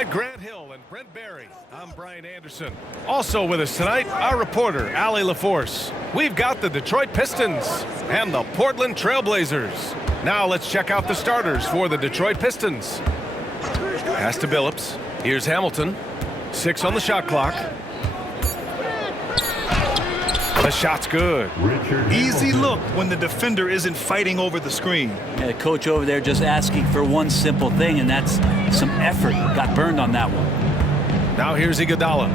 Alongside Grant Hill and Brent Barry, I'm Brian Anderson. Also with us tonight, our reporter, Allie LaForce. We've got the Detroit Pistons and the Portland Trailblazers. Now let's check out the starters for the Detroit Pistons. Pass to Billups. Here's Hamilton. 6 on the shot clock. The shot's good. Easy look when the defender isn't fighting over the screen. Yeah, coach over there just asking for one simple thing, and that's some effort. Got burned on that one. Now here's Iguodala.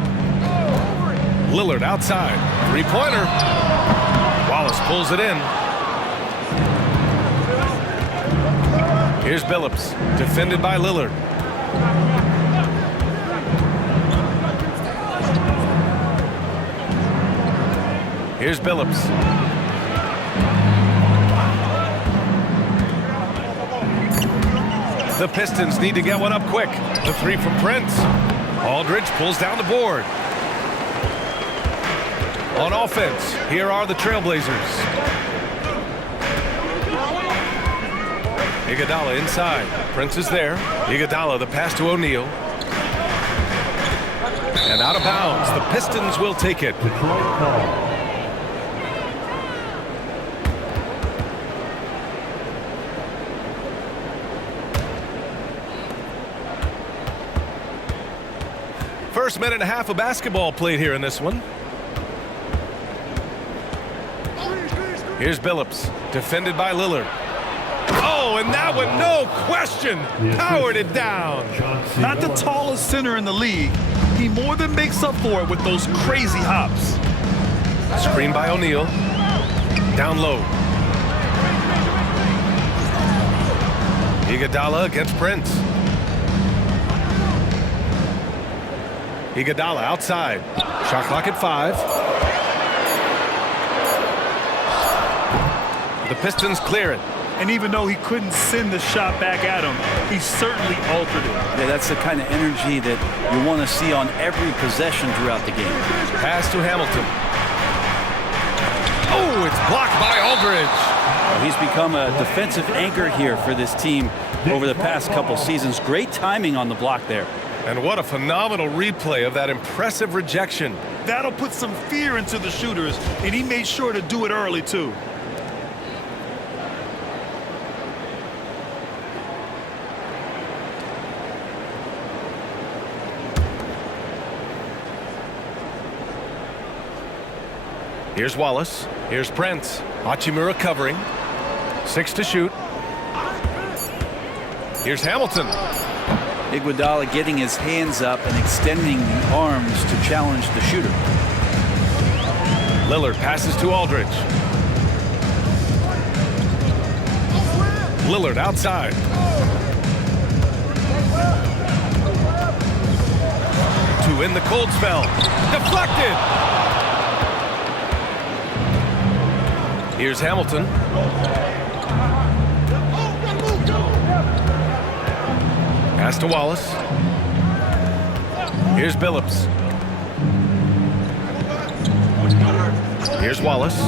Lillard outside. Three-pointer. Wallace pulls it in. Here's Billups. Defended by Lillard. Here's Billups. The Pistons need to get one up quick. The three from Prince. Aldridge pulls down the board. On offense, here are the Trailblazers. Iguodala inside. Prince is there. Iguodala, the pass to O'Neal. And out of bounds. The Pistons will take it. First minute and a half of basketball played here in this one. Here's Billups, defended by Lillard. Oh, and that one, no question, powered it down. Not the tallest center in the league. He more than makes up for it with those crazy hops. Screen by O'Neal. Down low. Iguodala against Prince. Iguodala outside. Shot clock at 5. The Pistons clear it. And even though he couldn't send the shot back at him, he certainly altered it. Yeah, that's the kind of energy that you want to see on every possession throughout the game. Pass to Hamilton. Oh, it's blocked by Aldridge. He's become a defensive anchor here for this team over the past couple seasons. Great timing on the block there. And what a phenomenal replay of that impressive rejection. That'll put some fear into the shooters, and he made sure to do it early, too. Here's Wallace. Here's Prince. Hachimura covering. 6 to shoot. Here's Hamilton. Iguodala getting his hands up and extending the arms to challenge the shooter. Lillard passes to Aldridge. Lillard outside. Two in the cold spell. Deflected. Here's Hamilton. Pass to Wallace. Here's Billups. Here's Wallace.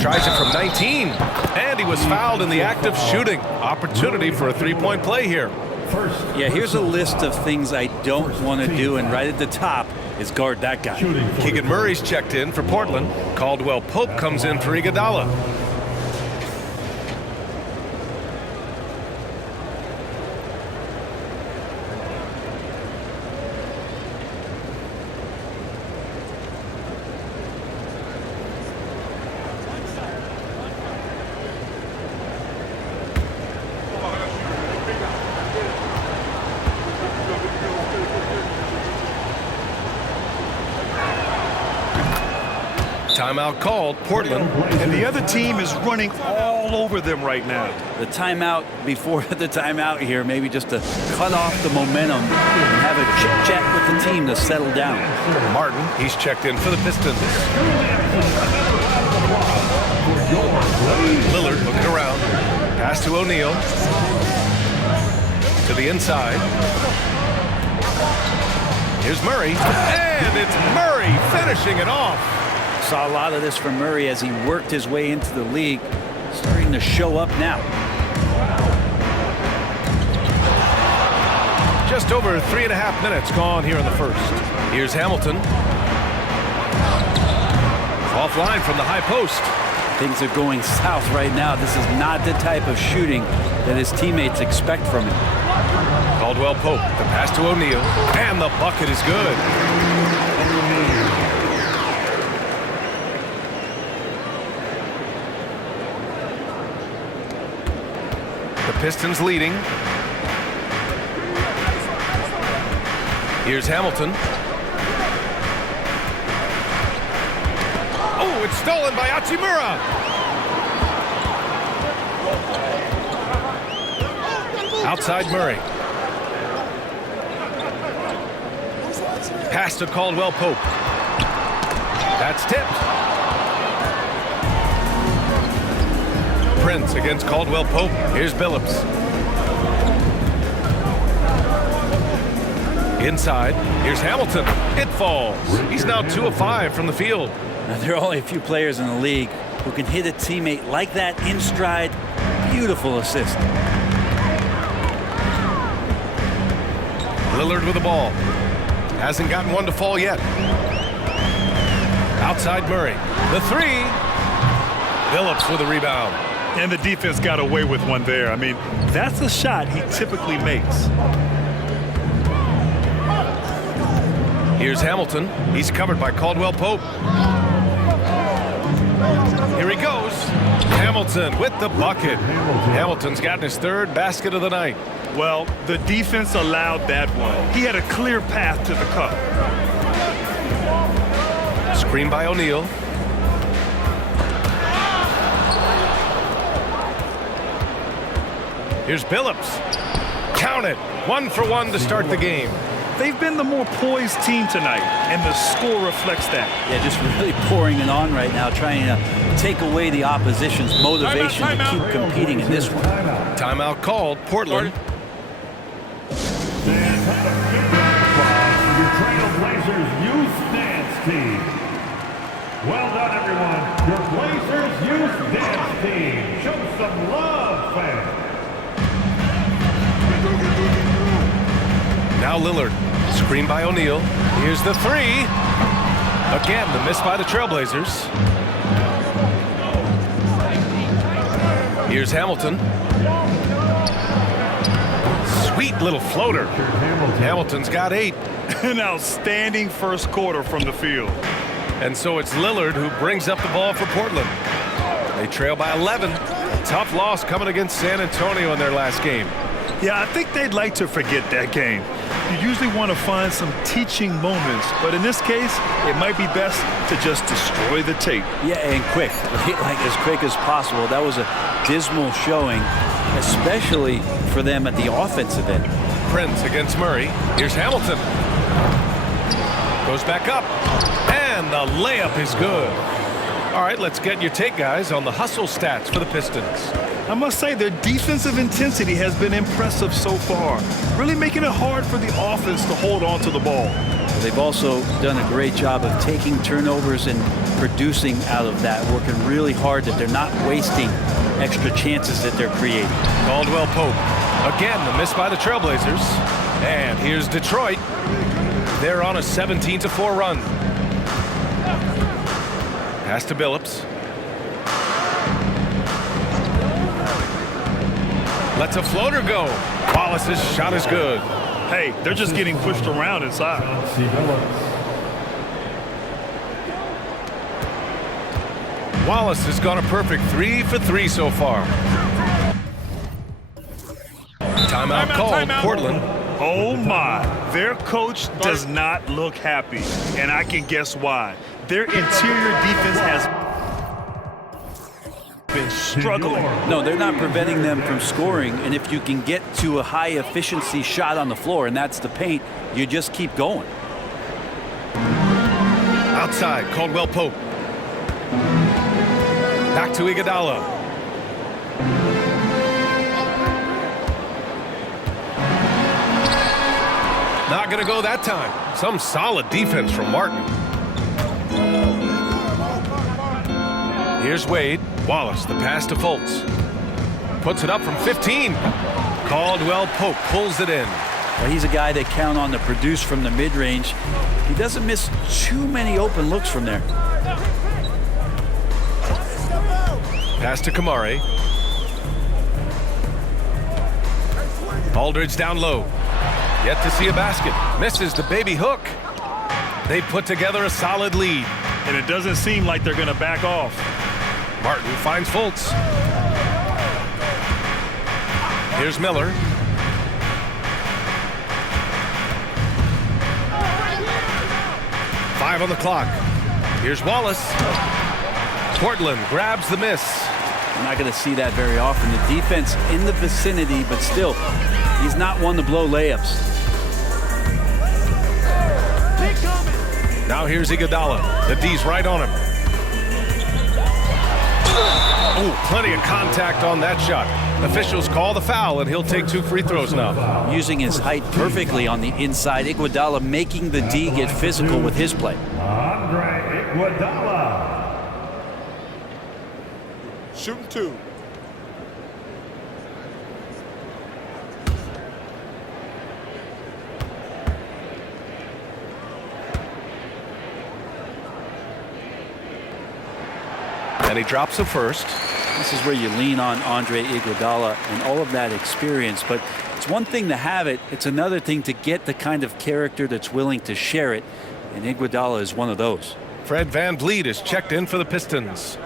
Tries it from 19. And he was fouled in the act of shooting. Opportunity for a three-point play here. Yeah, here's a list of things I don't want to do, and right at the top is guard that guy. Keegan Murray's checked in for Portland. Caldwell Pope comes in for Iguodala. Timeout called, Portland. And the other team is running all over them right now. The timeout before the timeout here, maybe just to cut off the momentum and have a chit-chat with the team to settle down. Martin, he's checked in for the Pistons. Lillard looking around. Pass to O'Neal. To the inside. Here's Murray. And it's Murray finishing it off. Saw a lot of this from Murray as he worked his way into the league. Starting to show up now. just over 3.5 minutes gone here in the first. Here's Hamilton. Offline from the high post. Things are going south right now. This is not the type of shooting that his teammates expect from him. Caldwell Pope, the pass to O'Neal, and the bucket is good. The Pistons leading. Here's Hamilton. Oh, it's stolen by Hachimura. Outside Murray. Pass to Caldwell Pope. That's tipped. Prince against Caldwell Pope. Here's Billups. Inside. Here's Hamilton. It falls. He's now 2 of 5 from the field. Now, there are only a few players in the league who can hit a teammate like that in stride. Beautiful assist. Lillard with the ball. Hasn't gotten one to fall yet. Outside Murray. The three. Billups with a rebound. And the defense got away with one there. I mean, that's a shot he typically makes. Here's Hamilton. He's covered by Caldwell Pope. Here he goes. Hamilton with the bucket. Hamilton's gotten his 3rd basket of the night. Well, the defense allowed that one. He had a clear path to the cup. Screen by O'Neal. Here's Billups. Count it. 1 for 1 to start the game. They've been the more poised team tonight, and the score reflects that. Yeah, just really pouring it on right now, trying to take away the opposition's motivation to keep competing in this one. Timeout called. Portland. Your Trailblazers youth dance team. Well done, everyone. Your Blazers youth dance team. Show some love, fans. Now Lillard. Screen by O'Neal. Here's the three. Again, the miss by the Trailblazers. Here's Hamilton. Sweet little floater. Hamilton's got 8. An outstanding first quarter from the field. And so it's Lillard who brings up the ball for Portland. They trail by 11. Tough loss coming against San Antonio in their last game. Yeah, I think they'd like to forget that game. You usually want to find some teaching moments, but in this case, it might be best to just destroy the tape. Yeah, and quick, like as quick as possible. That was a dismal showing, especially for them at the offensive end. Prince against Murray. Here's Hamilton. Goes back up, and the layup is good. All right, let's get your take, guys, on the hustle stats for the Pistons. I must say their defensive intensity has been impressive so far, really making it hard for the offense to hold on to the ball. They've also done a great job of taking turnovers and producing out of that, working really hard that they're not wasting extra chances that they're creating. Caldwell Pope. Again, the miss by the Trailblazers. And here's Detroit. They're on a 17-4 run. Pass to Billups. Lets a floater go. Wallace's shot is good. Hey, they're just getting pushed around inside. Wallace has gone a perfect 3 for 3 so far. Timeout called. Portland. Oh my, their coach does not look happy, and I can guess why. Their interior defense has been struggling. No, they're not preventing them from scoring, and if you can get to a high efficiency shot on the floor, and that's the paint, you just keep going. Outside, Caldwell Pope. Back to Iguodala. Not going to go that time. Some solid defense from Martin. Here's Wade. Wallace, the pass to Fultz. Puts it up from 15. Caldwell Pope pulls it in. Well, he's a guy they count on to produce from the mid-range. He doesn't miss too many open looks from there. Pass to Kamari. Aldridge down low. Yet to see a basket. Misses the baby hook. They put together a solid lead. And it doesn't seem like they're going to back off. Martin finds Fultz. Here's Miller. Five on the clock. Here's Wallace. Portland grabs the miss. I'm not going to see that very often. The defense in the vicinity, but still, he's not one to blow layups. Now here's Iguodala. The D's right on him. Oh, plenty of contact on that shot. Officials call the foul, and he'll take 2 free throws now. Using his height perfectly on the inside. Iguodala making the D get physical with his play. Andre Iguodala. Shooting 2. And he drops the first. This is where you lean on Andre Iguodala and all of that experience. But it's one thing to have it. It's another thing to get the kind of character that's willing to share it. And Iguodala is one of those. Fred VanVleet is checked in for the Pistons.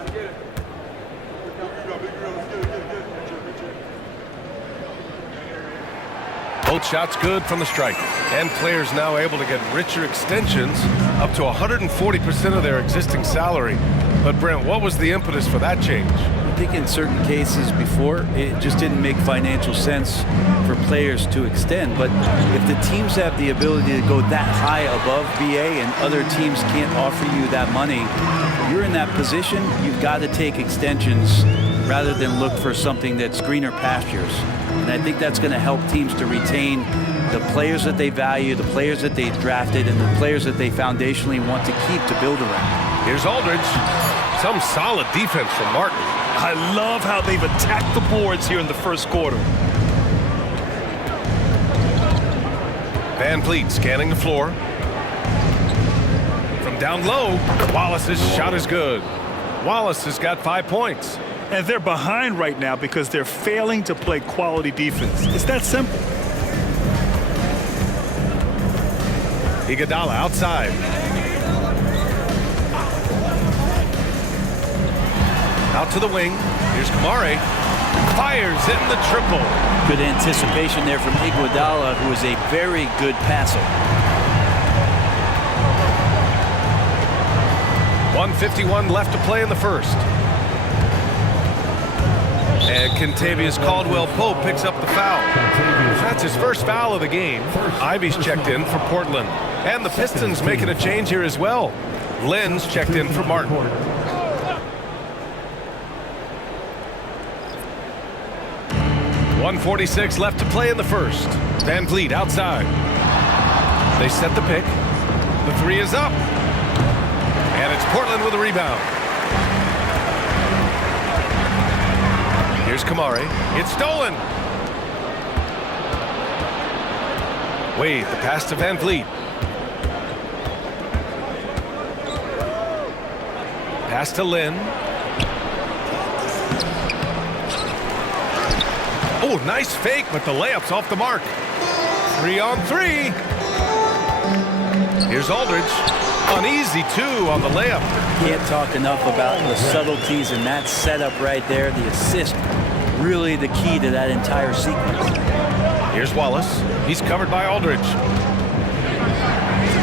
Both shots good from the strike. And players now able to get richer extensions up to 140% of their existing salary. But Brent, what was the impetus for that change? I think in certain cases before, it just didn't make financial sense for players to extend. But if the teams have the ability to go that high above BA and other teams can't offer you that money, you're in that position, you've got to take extensions rather than look for something that's greener pastures. And I think that's going to help teams to retain the players that they value, the players that they drafted, and the players that they foundationally want to keep to build around. Here's Aldridge. Some solid defense from Martin. I love how they've attacked the boards here in the first quarter. VanVleet scanning the floor. From down low, Wallace's shot is good. Wallace has got 5 points. And they're behind right now because they're failing to play quality defense. It's that simple. Iguodala outside. Out to the wing. Here's Kamari. Fires in the triple. Good anticipation there from Iguodala, who is a very good passer. 1:51 left to play in the first. And Kentavious Caldwell-Pope picks up the foul. That's his first foul of the game. Ivy's checked in for Portland. And the Pistons making a change here as well. Lynn's checked in for Martin. .146 left to play in the first. VanVleet outside. They set the pick. The three is up. And it's Portland with a rebound. Here's Kamari. It's stolen. Wade, the pass to VanVleet. Pass to Lynn. Oh, nice fake, but the layup's off the mark. 3 on 3. Here's Aldridge. Uneasy, 2 on the layup. Can't talk enough about the subtleties in that setup right there. The assist, really the key to that entire sequence. Here's Wallace. He's covered by Aldridge.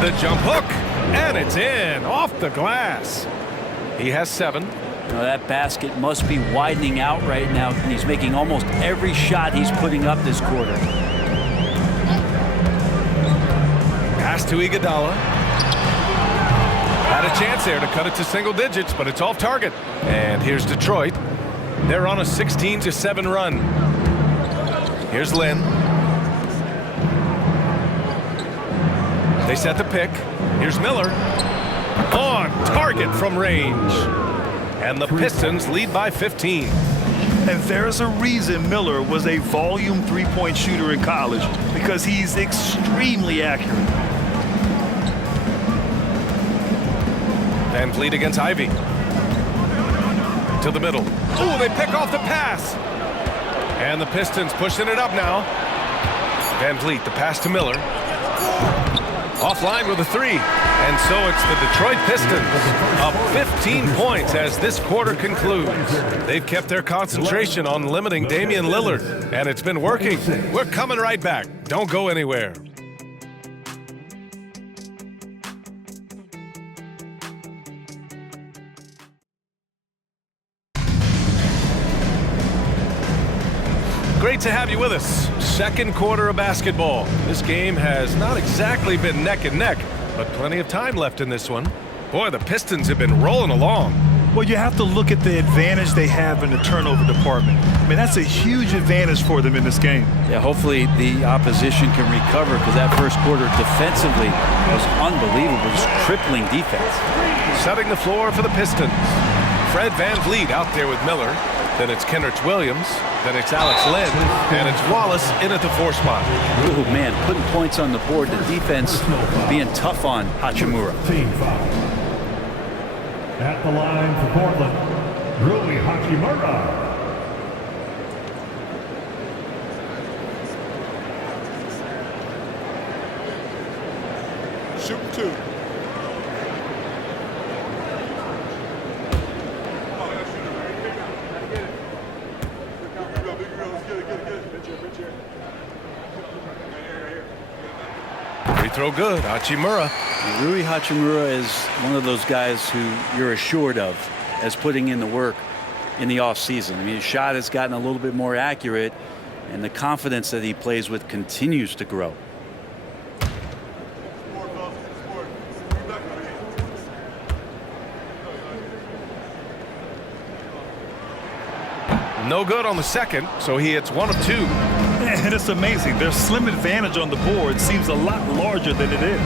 The jump hook, and it's in, off the glass. He has 7. Now that basket must be widening out right now, and he's making almost every shot he's putting up this quarter. Pass to Iguodala. Had a chance there to cut it to single digits, but it's off target. And here's Detroit. They're on a 16-7 run. Here's Lynn. They set the pick. Here's Miller. On target from range. And the Pistons lead by 15. And there's a reason Miller was a volume three-point shooter in college, because he's extremely accurate. Van Vliet against Ivy. To the middle. Oh, they pick off the pass. And the Pistons pushing it up now. Van Vliet, the pass to Miller. Offline with a three. And so it's the Detroit Pistons up 15 points as this quarter concludes. They've kept their concentration on limiting Damian Lillard, and it's been working. We're coming right back. Don't go anywhere. Great to have you with us. Second quarter of basketball. This game has not exactly been neck and neck, but plenty of time left in this one. Boy, the Pistons have been rolling along. Well, you have to look at the advantage they have in the turnover department. I mean, that's a huge advantage for them in this game. Yeah, hopefully the opposition can recover, because that first quarter defensively was unbelievable, just crippling defense. Setting the floor for the Pistons. Fred Van Vliet out there with Miller. Then it's Kenrich Williams. Then it's Alex Len. And it's Wallace in at the 4 spot. Oh, man, putting points on the board. The defense being tough on Hachimura. Team foul. At the line for Portland, Rui Hachimura. Shooting 2. Free throw good. Hachimura. Rui Hachimura is one of those guys who you're assured of as putting in the work in the offseason. I mean, his shot has gotten a little bit more accurate, and the confidence that he plays with continues to grow. No good on the second, so he hits 1 of 2. And it's amazing. Their slim advantage on the board seems a lot larger than it is.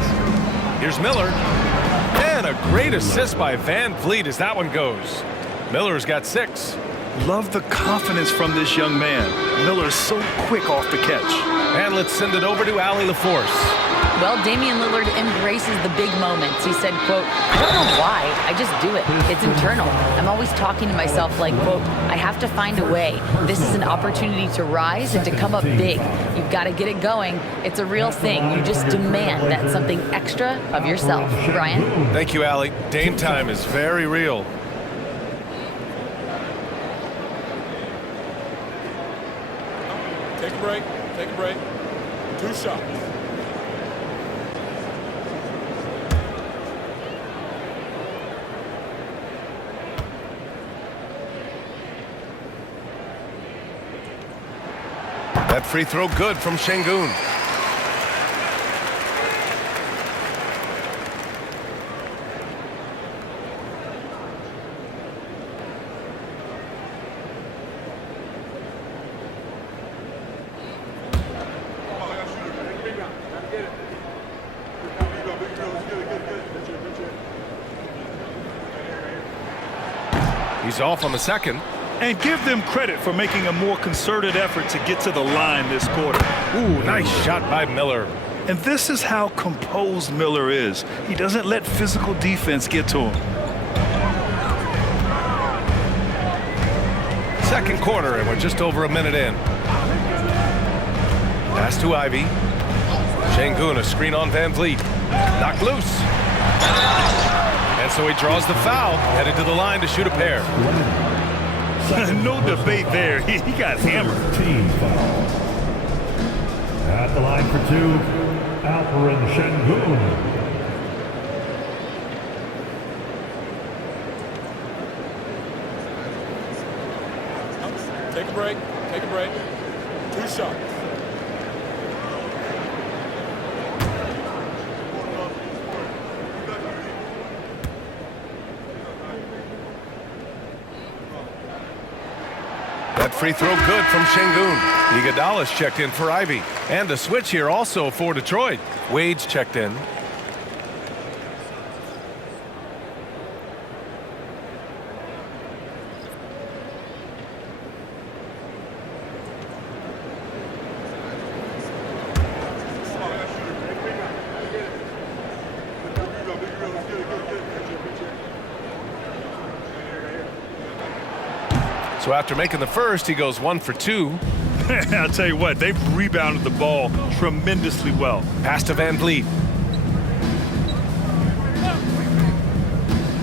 Here's Miller. And a great assist by Van Vliet as that one goes. Miller's got 6. Love the confidence from this young man. Miller's so quick off the catch. And let's send it over to Allie LaForce. Well, Damian Lillard embraces the big moments. He said, quote, "I don't know why, I just do it. It's internal. I'm always talking to myself like, quote, I have to find a way. This is an opportunity to rise and to come up big. You've got to get it going. It's a real thing. You just demand that something extra of yourself." Brian? Thank you, Allie. Dame time is very real. Take a break. Take a break. 2 shots. That free throw good from Şengün. He's off on the second. And give them credit for making a more concerted effort to get to the line this quarter. Ooh, nice shot by Miller. And this is how composed Miller is. He doesn't let physical defense get to him. Second quarter, and we're just over a minute in. Pass to Ivy. Şengün, a screen on Van Vliet. Knocked loose. And so he draws the foul, headed to the line to shoot a pair. No debate there. He got hammered. Team foul. At the line for 2, Alperen Şengün. Take a break. Take a break. 2 shots. That free throw good from Şengün. Iguodala's checked in for Ivy. And a switch here also for Detroit. Wade's checked in. So after making the first, he goes 1 for 2. I'll tell you what, they've rebounded the ball tremendously well. Pass to Van Vliet.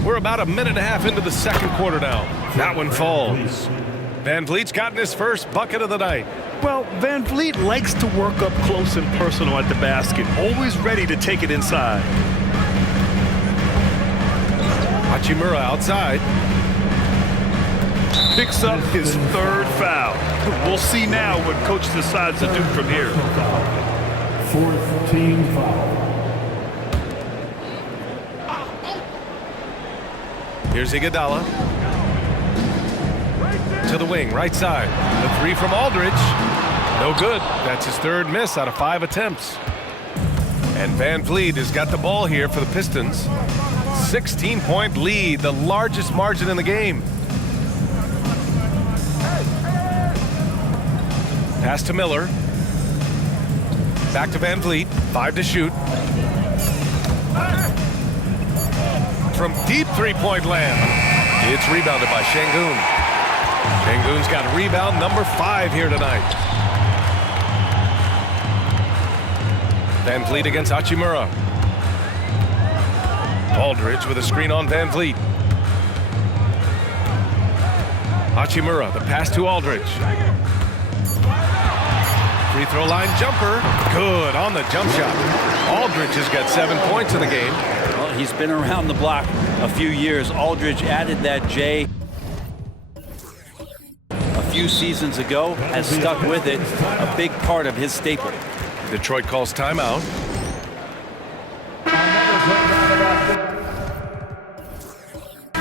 We're about a minute and a half into the second quarter now. That one falls. Van Vliet's gotten his first bucket of the night. Well, Van Vliet likes to work up close and personal at the basket, always ready to take it inside. Hachimura outside. Picks up his third foul. We'll see now what coach decides to do from here. Fourth team foul. Here's Iguodala. To the wing, right side. The three from Aldridge. No good. That's his third miss out of 5 attempts. And Van Vliet has got the ball here for the Pistons. 16-point lead, the largest margin in the game. Pass to Miller. Back to Van Vliet. 5 to shoot. From deep three-point land. It's rebounded by Şengün. Şengün's got rebound number 5 here tonight. Van Vliet against Hachimura. Aldridge with a screen on Van Vliet. Hachimura, the pass to Aldridge. Free throw line jumper. Good on the jump shot. Aldridge has got 7 points in the game. Well, he's been around the block a few years. Aldridge added that J a few seasons ago, has stuck with it, a big part of his staple. Detroit calls timeout.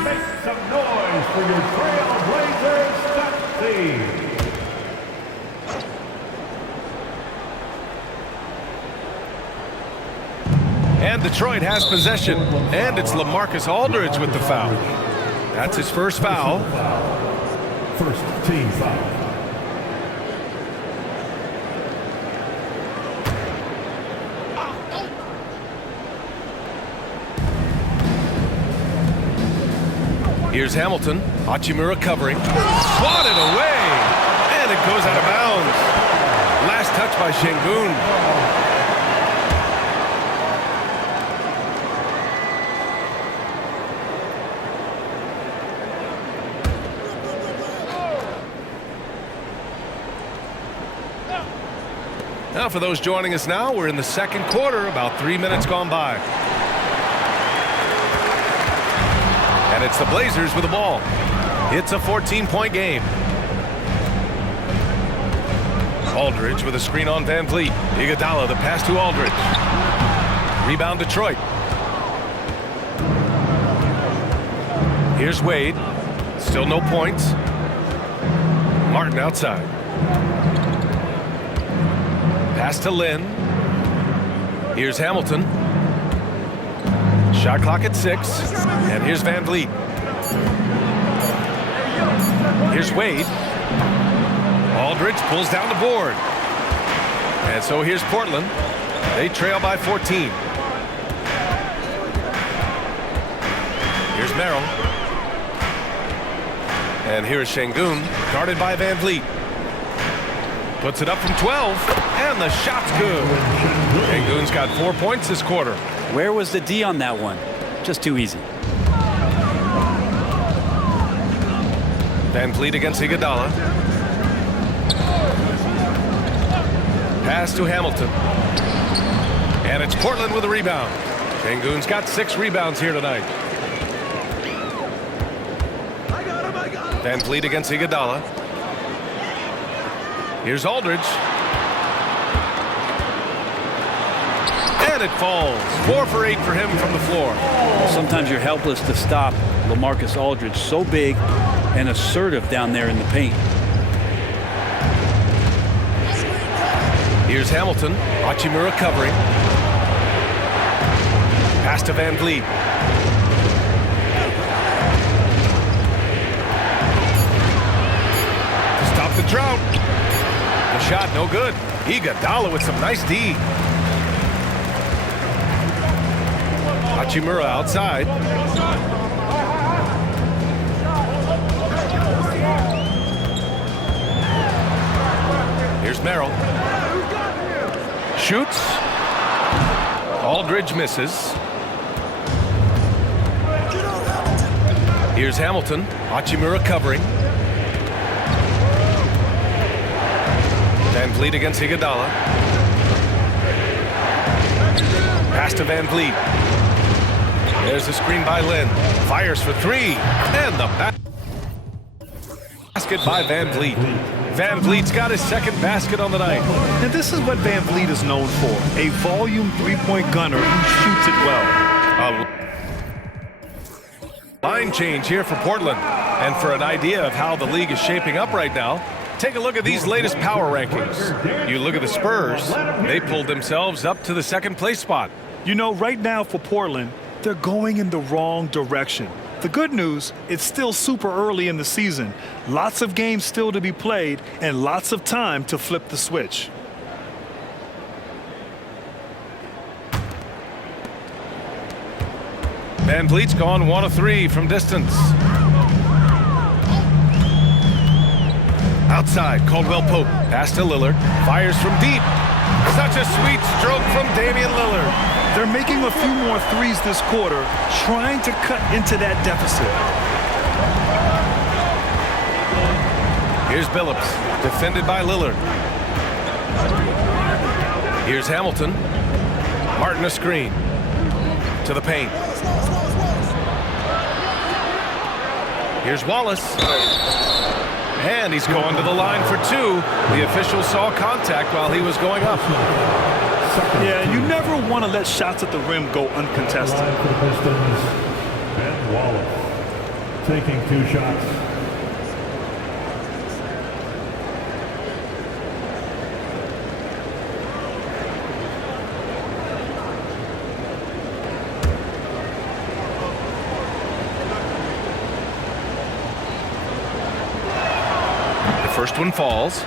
Make some noise for your Trailblazers stat team. And Detroit has possession. And it's LaMarcus Aldridge with the foul. That's his first foul. First team foul. Here's Hamilton. Hachimura covering. Swatted away. And it goes out of bounds. Last touch by Şengün. Now for those joining us now, we're in the second quarter, about 3 minutes gone by. And it's the Blazers with the ball. It's a 14-point game. Aldridge with a screen on Van Vliet. Iguodala, the pass to Aldridge. Rebound Detroit. Here's Wade. Still no points. Martin outside. Pass to Lynn. Here's Hamilton. Shot clock at 6. And here's Van Vliet. Here's Wade. Aldridge pulls down the board. And so here's Portland. They trail by 14. Here's Merrill. And here's Şengün, guarded by Van Vliet. Puts it up from 12, and the shot's good. Şengün's got 4 points this quarter. Where was the D on that one? Just too easy. Van Vliet against Iguodala. Pass to Hamilton. And it's Portland with a rebound. Şengün's got 6 rebounds here tonight. Van Vliet against Iguodala. Here's Aldridge. And it falls. 4 for 8 for him from the floor. Sometimes you're helpless to stop LaMarcus Aldridge, so big and assertive down there in the paint. Here's Hamilton. Hachimura covering. Pass to Van Vliet. To stop the drought. The shot no good. Iguodala with some nice D. Hachimura outside. Here's Merrill. Shoots. Aldridge misses. Here's Hamilton. Hachimura covering. Van Vliet against Iguodala. Pass to Van Vliet. There's a screen by Lynn. Fires for three. And the basket by Van Vliet. Van Vliet's got his second basket on the night. And this is what Van Vliet is known for, a volume three-point gunner who shoots it well. Line change here for Portland. And for an idea of how the league is shaping up right now, take a look at these latest power rankings. You look at the Spurs, they pulled themselves up to the second place spot. You know, right now for Portland, they're going in the wrong direction. The good news, it's still super early in the season. Lots of games still to be played and lots of time to flip the switch. Van Vliet's gone 1 of 3 from distance. Outside, Caldwell Pope. Pass to Lillard. Fires from deep. Such a sweet stroke from Damian Lillard. They're making a few more threes this quarter, trying to cut into that deficit. Here's Billups, defended by Lillard. Here's Hamilton. Martin a screen. To the paint. Here's Wallace. And he's going to the line for 2. The official saw contact while he was going up. Yeah, you never want to let shots at the rim go uncontested. Line for the Pistons, Ben Wallace taking 2 shots. The first one falls.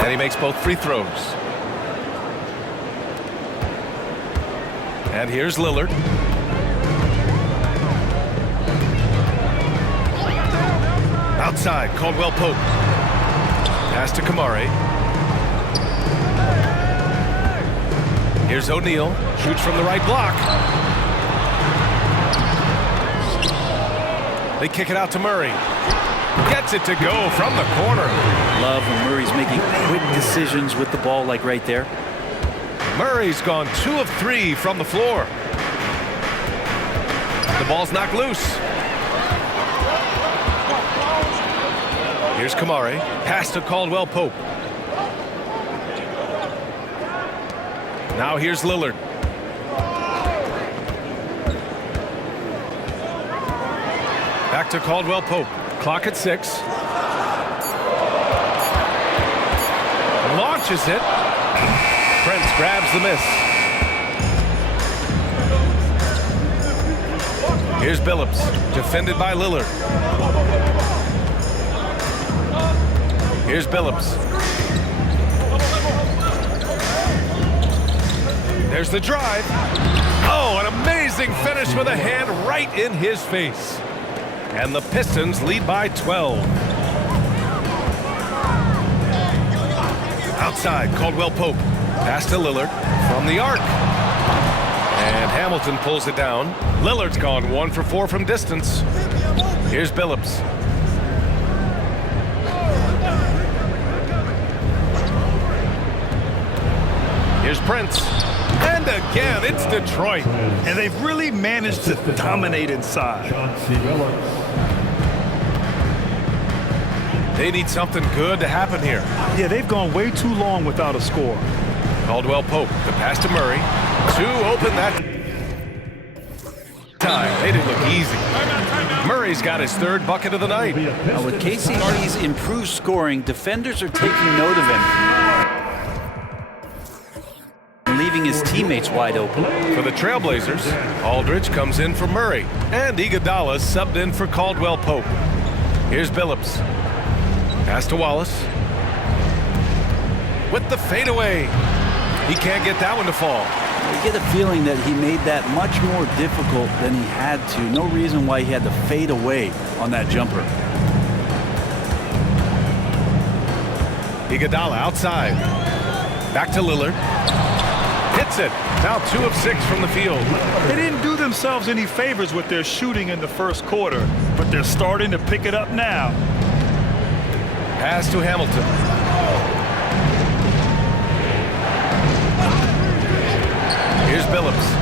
And he makes both free throws. And here's Lillard. Outside, Caldwell Pope. Pass to Kamari. Here's O'Neal. Shoots from the right block. They kick it out to Murray. Gets it to go from the corner. Love when Murray's making quick decisions with the ball, like right there. Murray's gone 2 of 3 from the floor. The ball's knocked loose. Here's Kamari. Pass to Caldwell Pope. Now here's Lillard. Back to Caldwell Pope. Clock at 6. Launches it. Prince grabs the miss. Here's Billups, defended by Lillard. Here's Billups. There's the drive. Oh, an amazing finish with a hand right in his face. And the Pistons lead by 12. Outside, Caldwell Pope. Pass to Lillard from the arc. And Hamilton pulls it down. Lillard's gone 1 for 4 from distance. Here's Billups. Here's Prince. And again, it's Detroit. And they've really managed to dominate inside. They need something good to happen here. Yeah, they've gone way too long without a score. Caldwell Pope, the pass to Murray. 2 open that time. They didn't look easy. Murray's got his 3rd bucket of the night. Now with KCP's improved scoring, defenders are taking note of him. Leaving his his teammates wide open. For the Trailblazers, Aldridge comes in for Murray, and Iguodala subbed in for Caldwell-Pope. Here's Billups. Pass to Wallace. With the fadeaway. He can't get that one to fall. I get a feeling that he made that much more difficult than he had to. No reason why he had to fade away on that jumper. Iguodala outside. Back to Lillard. Hits it. Now 2 of 6 from the field. They didn't do themselves any favors with their shooting in the first quarter, but they're starting to pick it up now. Pass to Hamilton. Here's Billups.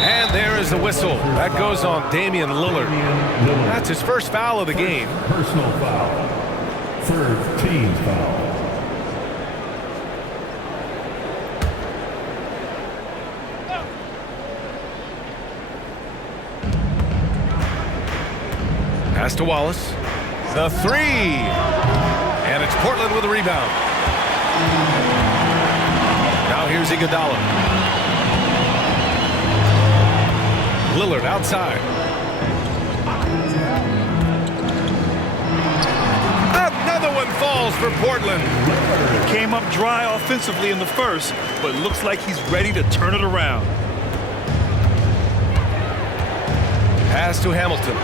And there is the whistle. That goes on Damian Lillard. That's his first foul of the game. Personal foul. Third team foul. Pass to Wallace. The 3. And it's Portland with a rebound. Now here's Iguodala. Lillard outside. Another one falls for Portland. Came up dry offensively in the first, but looks like he's ready to turn it around. Pass to Hamilton.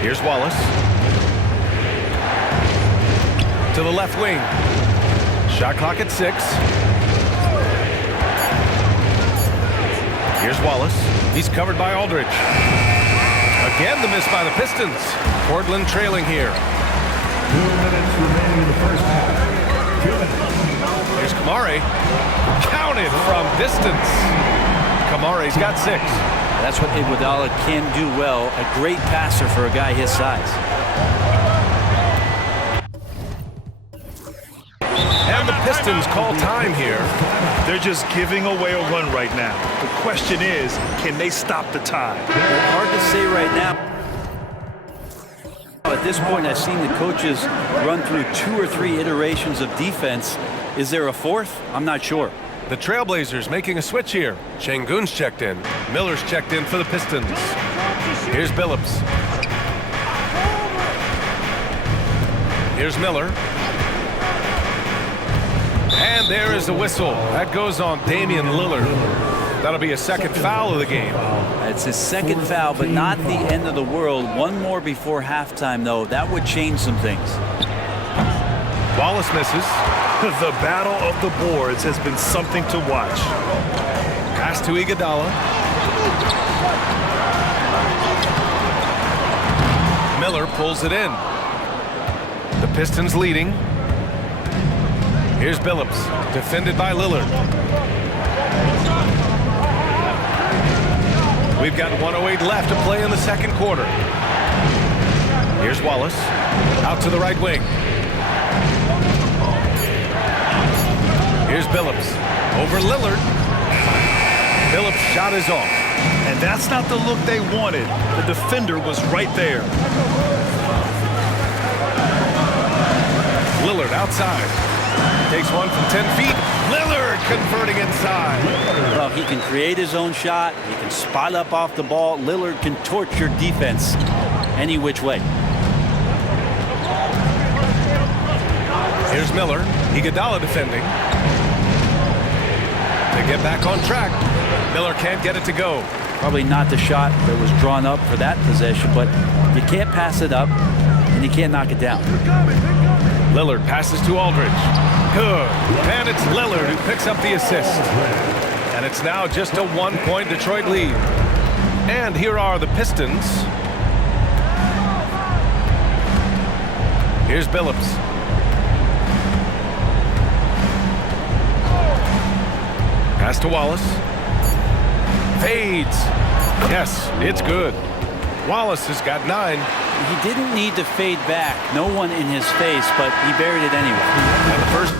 Here's Wallace. To the left wing. Shot clock at 6. Here's Wallace. He's covered by Aldridge. Again, the miss by the Pistons. Portland trailing here. 2 minutes remaining in the first half. 2 minutes. Here's Kamari. Counted from distance. Kamari's got 6. That's what Iguodala can do well. A great passer for a guy his size. And the Pistons call time here. They're just giving away a run right now. The question is, can they stop the tie? Hard to say right now. At this point, I've seen the coaches run through 2 or 3 iterations of defense. Is there a 4th? I'm not sure. The Trailblazers making a switch here. Şengün's checked in. Miller's checked in for the Pistons. Here's Billups. Here's Miller. And there is the whistle. That goes on Damian Lillard. That'll be a second foul of the game. It's his second foul, but not the end of the world. One more before halftime, though. That would change some things. Wallace misses. The battle of the boards has been something to watch. Pass to Iguodala. Miller pulls it in. The Pistons leading. Here's Billups, defended by Lillard. We've got 1:08 left to play in the second quarter. Here's Wallace, out to the right wing. Here's Billups, over Lillard. Billups' shot is off. And that's not the look they wanted. The defender was right there. Lillard outside. Takes one from 10 feet. Lillard converting inside. Well, he can create his own shot. He can spot up off the ball. Lillard can torch your defense any which way. Here's Miller. Iguodala defending. To get back on track. Miller can't get it to go. Probably not the shot that was drawn up for that possession, but you can't pass it up, and you can't knock it down. Lillard passes to Aldridge. Good. And it's Lillard who picks up the assist. And it's now just a 1-point Detroit lead. And here are the Pistons. Here's Billups. Pass to Wallace. Fades. Yes, it's good. Wallace has got 9. He didn't need to fade back. No one in his face, but he buried it anyway. And the first